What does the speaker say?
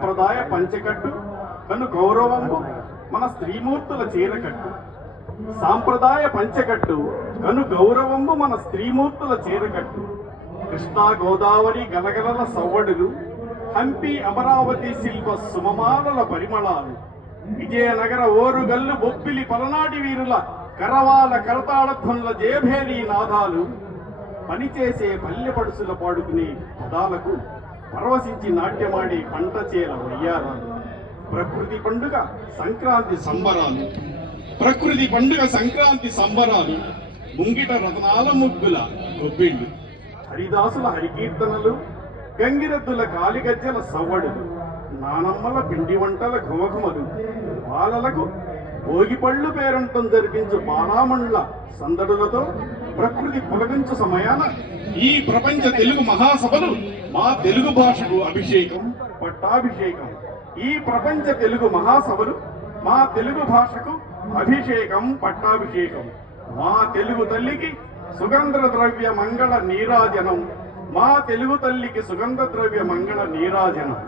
సాంప్రదాయ పంచకట్టు కను గౌరవంబు మన స్త్రీమూర్తుల చీరకట్టు. సాంప్రదాయ పంచకట్టు కను గౌరవంబు మన స్త్రీమూర్తుల చీరకట్టు. కృష్ణా గోదావరి గలగలల సవ్వడులు, హంపి అమరావతి శిల్ప సుమమాలల పరిమళాలు, విజయనగర ఓరుగల్లు బొబ్బిలి పలనాటి వీరుల కరవాల కరతాళధ్వనుల జయభేరీ నాదాలు, పనిచేసే పల్లె పడుసుల పాడుకునే పదాలకు పరవశించి నాట్యమాడే పంట చేల వయ్యారాలు. ప్రకృతి పండుగ సంక్రాంతి సంబరాలు, ప్రకృతి పండుగ సంక్రాంతి సంబరాలు, ముంగిట రతనాల ముగ్గుల గొబ్బిళ్ళు, హరిదాసుల హరికీర్తనలు, గంగిరెద్దుల కాలిగజ్జల సవ్వడులు, నానమ్మల పిండి వంటల ఘుమఘుమలు, బాలలకు భోగిపళ్ళు పేరంటం జరిపించు బాలామణుల సందడులతో ప్రకృతి పులగించు సమయాన ఈ ప్రపంచ తెలుగు మహాసభలు మా తెలుగు భాషకు అభిషేకం పట్టాభిషేకం. ఈ ప్రపంచ తెలుగు మహాసభలు మా తెలుగు భాషకు అభిషేకం పట్టాభిషేకం. మా తెలుగు తల్లికి సుగంధ ద్రవ్య మంగళ నీరాజనం. మా తెలుగు తల్లికి సుగంధ ద్రవ్య మంగళ నీరాజనం.